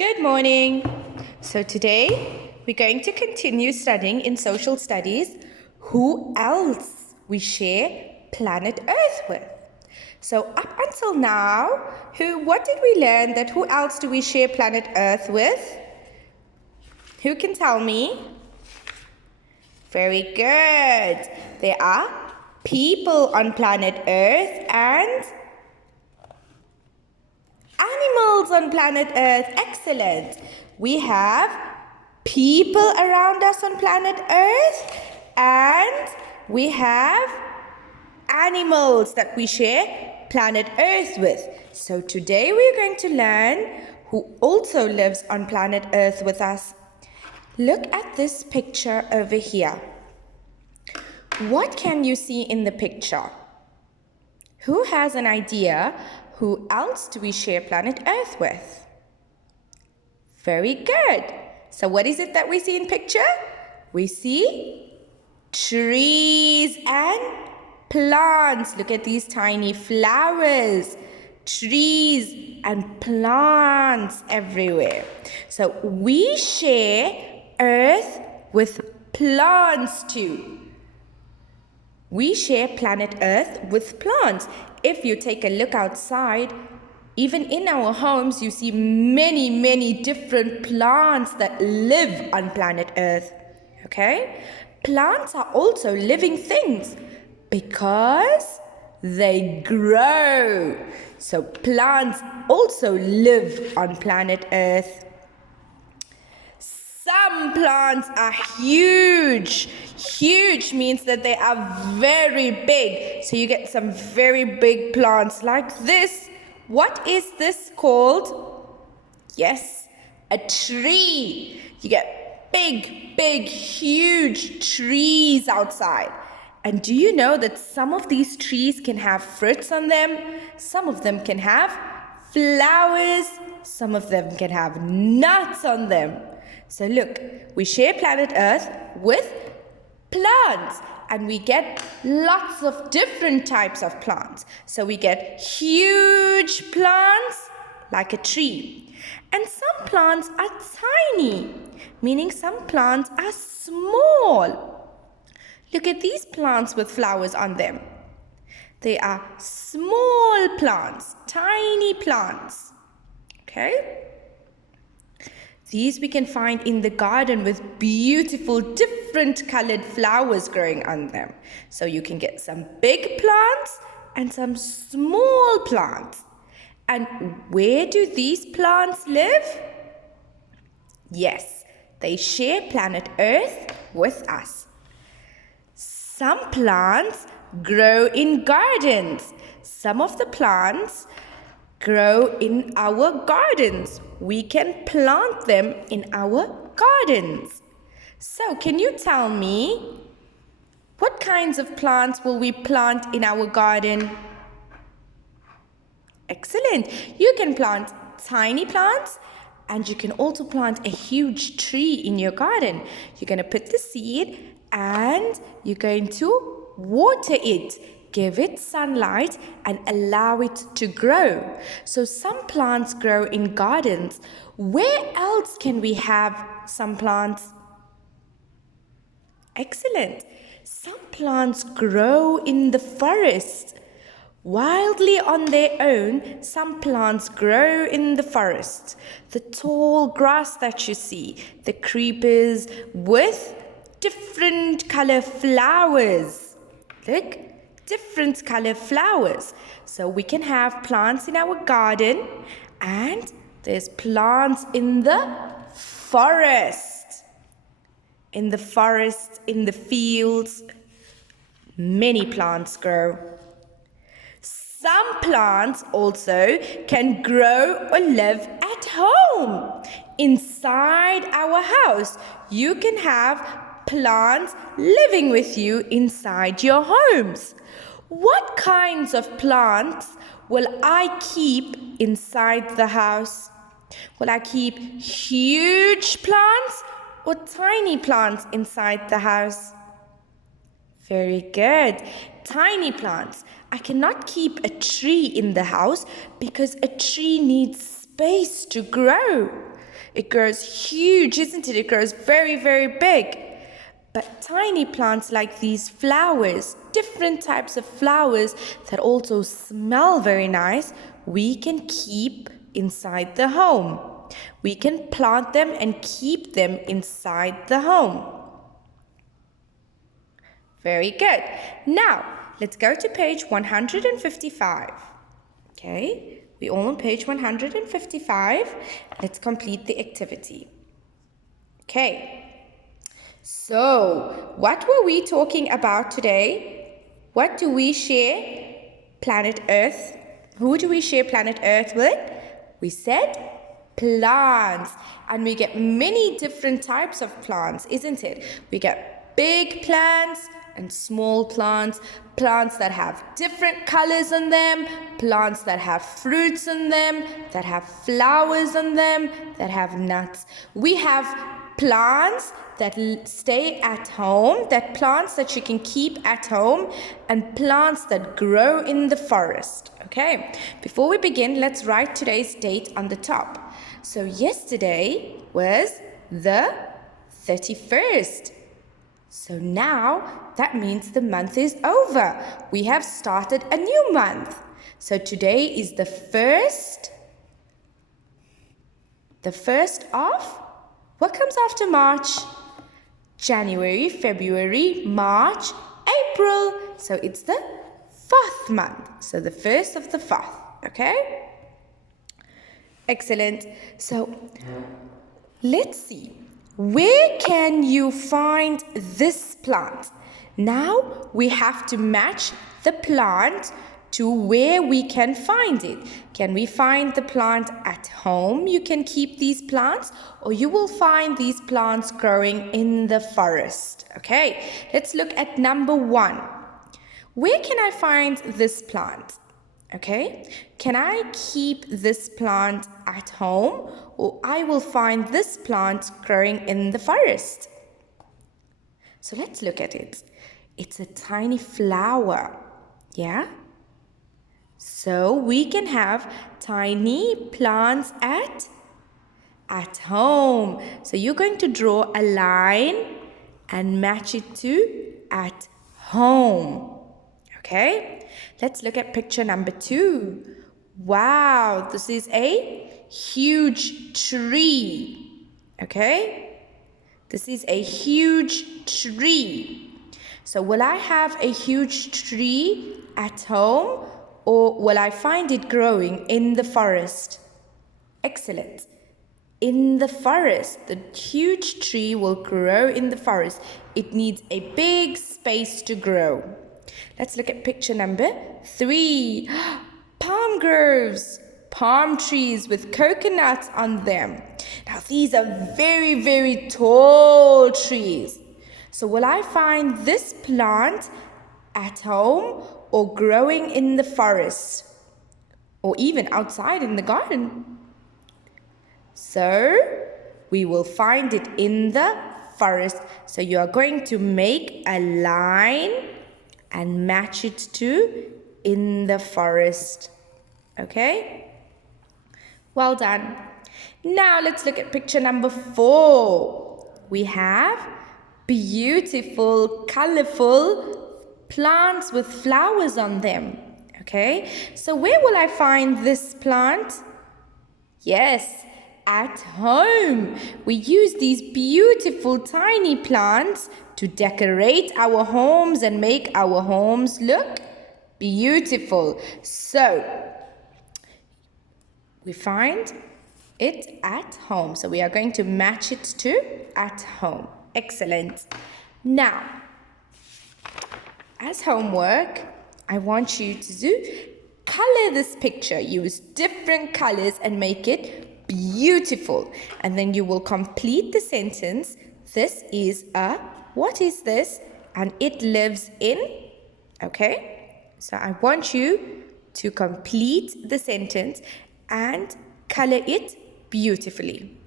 Good morning. So today we're going to continue studying in social studies who else we share planet Earth with. So up until now, what did we learn that who else do we share planet Earth with? Who can tell me? Very good. There are people on planet Earth and animals on planet Earth. Excellent. We have people around us on planet Earth and we have animals that we share planet Earth with. So today we're going to learn who also lives on planet Earth with us. Look at this picture over here. What can you see in the picture? Who has an idea? Who else do we share planet Earth with? Very good. So what is it that we see in picture? We see trees and plants. Look at these tiny flowers. Trees and plants everywhere. So we share Earth with plants too. We share planet Earth with plants. If you take a look outside, even in our homes, you see many different plants that live on planet Earth. Okay? Plants are also living things because they grow. So plants also live on planet Earth. Some plants are huge. Huge means that they are very big. So you get some very big plants like this. What is this called? Yes, a tree. You get big, huge trees outside. And do you know that some of these trees can have fruits on them? Some of them can have flowers. Some of them can have nuts on them. So look, we share planet Earth with plants and we get lots of different types of plants. So we get huge plants like a tree. And some plants are tiny, meaning some plants are small. Look at these plants with flowers on them. They are small plants, tiny plants. Okay? These we can find in the garden with beautiful different colored flowers growing on them. So you can get some big plants and some small plants. And where do these plants live? Yes, they share planet Earth with us. Some plants grow in gardens. Some of the plants grow in our gardens. We can plant them in our gardens. So, can you tell me what kinds of plants will we plant in our garden? Excellent. You can plant tiny plants and you can also plant a huge tree in your garden. You're going to put the seed and you're going to water it. Give it sunlight and allow it to grow. So some plants grow in gardens. Where else can we have some plants? Excellent. Some plants grow in the forest. Wildly on their own, some plants grow in the forest. The tall grass that you see, the creepers with different color flowers. Look. Different color flowers. So we can have plants in our garden and there's plants in the forest. In the forest, in the fields, many plants grow. Some plants also can grow or live at home. Inside our house, you can have plants living with you inside your homes. What kinds of plants will I keep inside the house? Will I keep huge plants or tiny plants inside the house? Very good. Tiny plants. I cannot keep a tree in the house because a tree needs space to grow. It grows huge, isn't it? It grows very, very big. But tiny plants like these flowers, different types of flowers that also smell very nice, we can keep inside the home. We can plant them and keep them inside the home. Very good. Now, let's go to page 155. Okay, we're all on page 155. Let's complete the activity. Okay. So, what were we talking about today? What do we share planet Earth? Who do we share planet Earth with? We said plants. And we get many different types of plants, isn't it? We get big plants and small plants, plants that have different colors on them, plants that have fruits on them, that have flowers on them, that have nuts. We have plants that stay at home, that plants that you can keep at home, and plants that grow in the forest. Okay, before we begin, let's write today's date on the top. So yesterday was the 31st. So now that means the month is over. We have started a new month. So today is the first of, what comes after March? January, February, March, April. So it's the 4th month. So the first of the 4th, okay? Excellent. So let's see. Where can you find this plant? Now we have to match the plant to where we can find it. Can we find the plant at home? You can keep these plants, or you will find these plants growing in the forest. Okay, let's look at number 1. Where can I find this plant? Okay, can I keep this plant at home, or I will find this plant growing in the forest? So let's look at it. It's a tiny flower, yeah? So we can have tiny plants at home. So you're going to draw a line and match it to at home. Okay, let's look at picture number 2. Wow, this is a huge tree. Okay, this is a huge tree. So will I have a huge tree at home, or will I find it growing in the forest? Excellent. In the forest, the huge tree will grow in the forest. It needs a big space to grow. Let's look at picture number 3. Palm groves, palm trees with coconuts on them. Now these are very, very tall trees. So will I find this plant at home or growing in the forest, or even outside in the garden? So we will find it in the forest. So you are going to make a line and match it to in the forest. Okay? Well done. Now let's look at picture number 4. We have beautiful, colorful plants with flowers on them. Okay? So where will I find this plant? Yes, at home. We use these beautiful tiny plants to decorate our homes and make our homes look beautiful. So we find it at home. So we are going to match it to at home. Excellent. Now, as homework, I want you to color this picture. Use different colors and make it beautiful. And then you will complete the sentence. This is a, what is this? And it lives in, okay? So I want you to complete the sentence and color it beautifully.